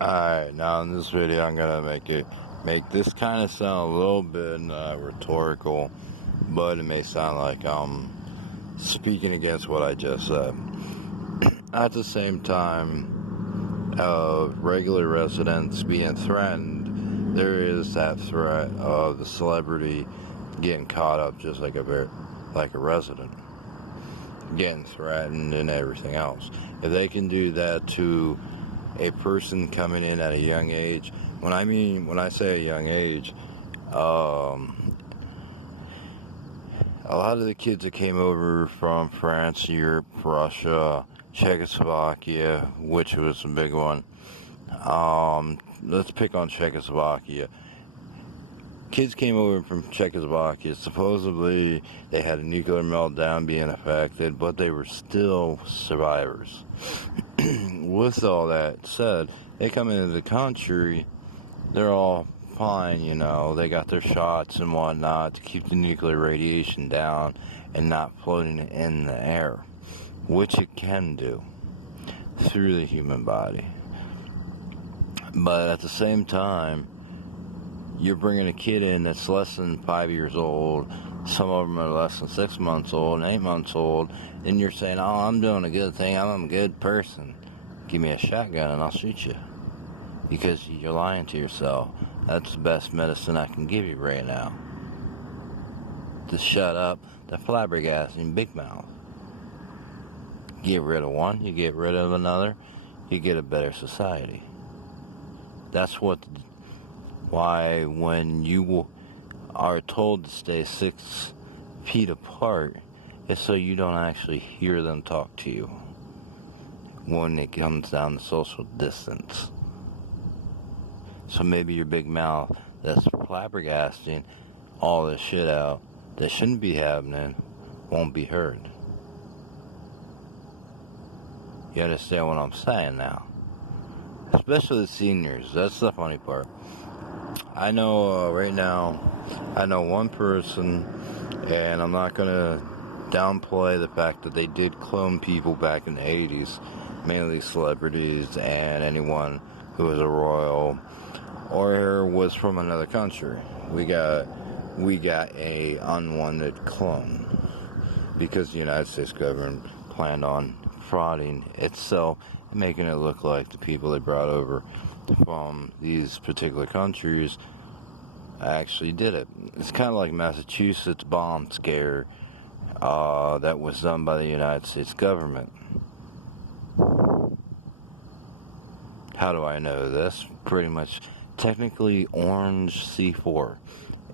Alright, now in this video I'm gonna make this kind of sound a little bit rhetorical, but it may sound like I'm speaking against what I just said. At the same time, regular residents being threatened, there is that threat of the celebrity getting caught up just like a resident, getting threatened and everything else. If they can do that to a person coming in at a young age, when I say a young age, a lot of the kids that came over from France, Europe, Russia, Czechoslovakia, which was a big one. Let's pick on Czechoslovakia. Kids came over from Czechoslovakia. Supposedly they had a nuclear meltdown being affected, but they were still survivors. With all that said, they come into the country, they're all fine, they got their shots and whatnot to keep the nuclear radiation down and not floating in the air, which it can do through the human body. But at the same time, you're bringing a kid in that's less than 5 years old, some of them are less than 6 months old and 8 months old, and you're saying, oh, I'm doing a good thing, I'm a good person. Give me a shotgun and I'll shoot you. Because you're lying to yourself. That's the best medicine I can give you right now. To shut up the flabbergasting big mouth. Get rid of one, you get rid of another, you get a better society. That's why when you are told to stay 6 feet apart, it's so you don't actually hear them talk to you when it comes down to social distance. So maybe your big mouth that's flabbergasting all this shit out that shouldn't be happening won't be heard. You understand what I'm saying now? Especially the seniors. That's the funny part. I know right now, I know one person, and I'm not going to downplay the fact that they did clone people back in the 80s, mainly celebrities and anyone who was a royal or was from another country. We got a unwanted clone because the United States government planned on frauding itself and making it look like the people they brought over from these particular countries actually did it. It's kind of like Massachusetts bomb scare that was done by the United States government. How do I know this? Pretty much, technically, Orange C4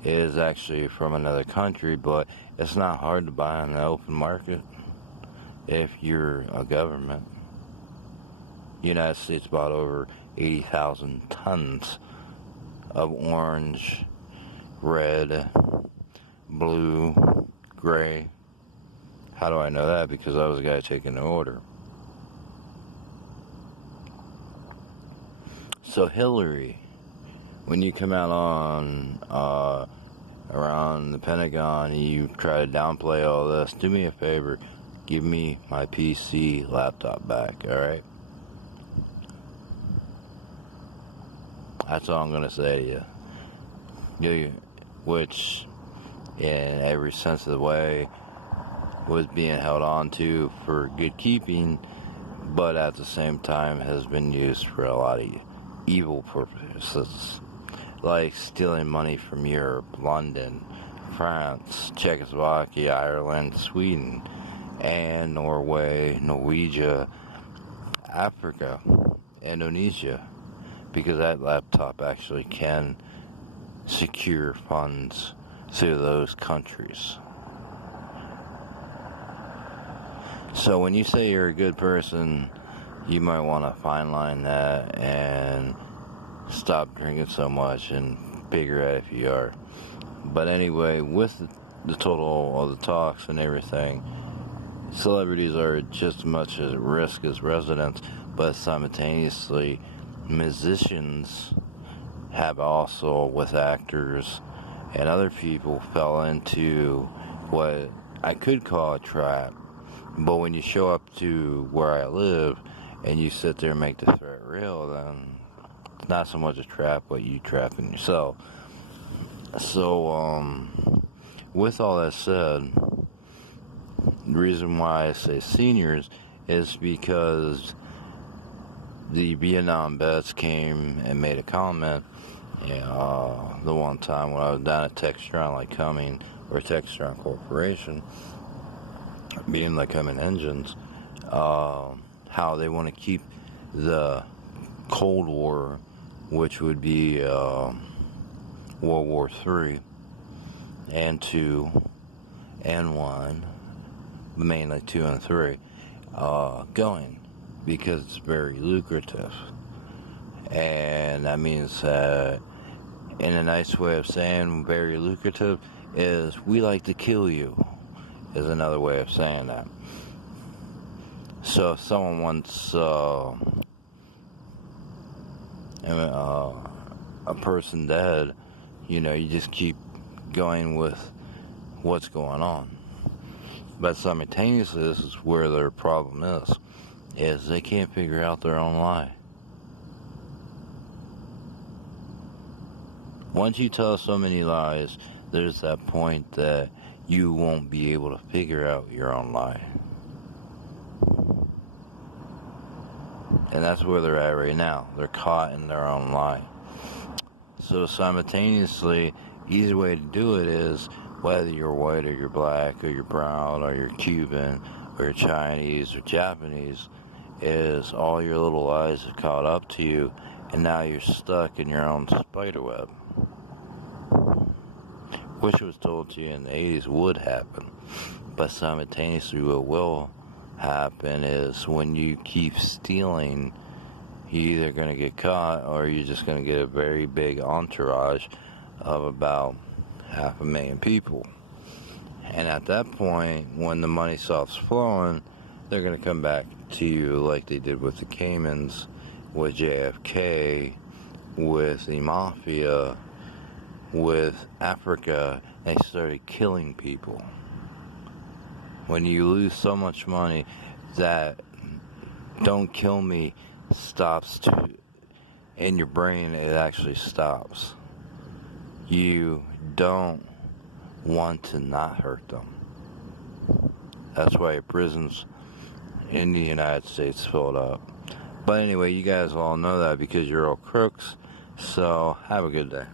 is actually from another country, but it's not hard to buy on the open market if you're a government. The United States bought over 80,000 tons of orange, red, blue, gray. How do I know that? Because I was the guy taking the order. So Hillary, when you come out on around the Pentagon and you try to downplay all this, do me a favor, give me my PC laptop back, alright? That's all I'm going to say to you. Which, in every sense of the way, was being held on to for good keeping, but at the same time has been used for a lot of evil purposes, like stealing money from Europe, London, France, Czechoslovakia, Ireland, Sweden, and Norway, Norwegia, Africa, Indonesia, because that laptop actually can secure funds to those countries. So when you say you're a good person, you might want to fine line that and stop drinking so much and figure out if you are. But anyway, with the total of the talks and everything, celebrities are just as much at risk as residents, but simultaneously musicians have also, with actors and other people, fell into what I could call a trap. But when you show up to where I live and you sit there and make the threat real, then It's not so much a trap, but you trapping yourself. So, with all that said, the reason why I say seniors is because the Vietnam vets came and made a comment. The one time when I was down at Textron Like Cumming, or Textron Corporation, being Like Cumming Engines, how they want to keep the Cold War, which would be World War III and II and I, mainly 2 and 3, going, because it's very lucrative. And that means that, in a nice way of saying very lucrative, is we like to kill you, is another way of saying that. So if someone wants a person dead, you just keep going with what's going on. But simultaneously, this is where their problem is they can't figure out their own lie. Once you tell so many lies, there's that point that you won't be able to figure out your own lie. And that's where they're at right now. They're caught in their own lie. So simultaneously, easy way to do it is, whether you're white or you're black or you're brown or you're Cuban or you're Chinese or Japanese, is all your little lies have caught up to you, and now you're stuck in your own spider web. Which was told to you in the 80s would happen. But simultaneously, what will happen is, when you keep stealing, you're either going to get caught, or you're just going to get a very big entourage of about 500,000 people. And at that point, when the money stops flowing, they're going to come back to you like they did with the Caymans, with JFK, with the Mafia, with Africa. They started killing people. When you lose so much money that "don't kill me" stops in your brain, it actually stops. You don't want to not hurt them. That's why prisons in the United States filled up. But anyway, you guys all know that because you're all crooks. So have a good day.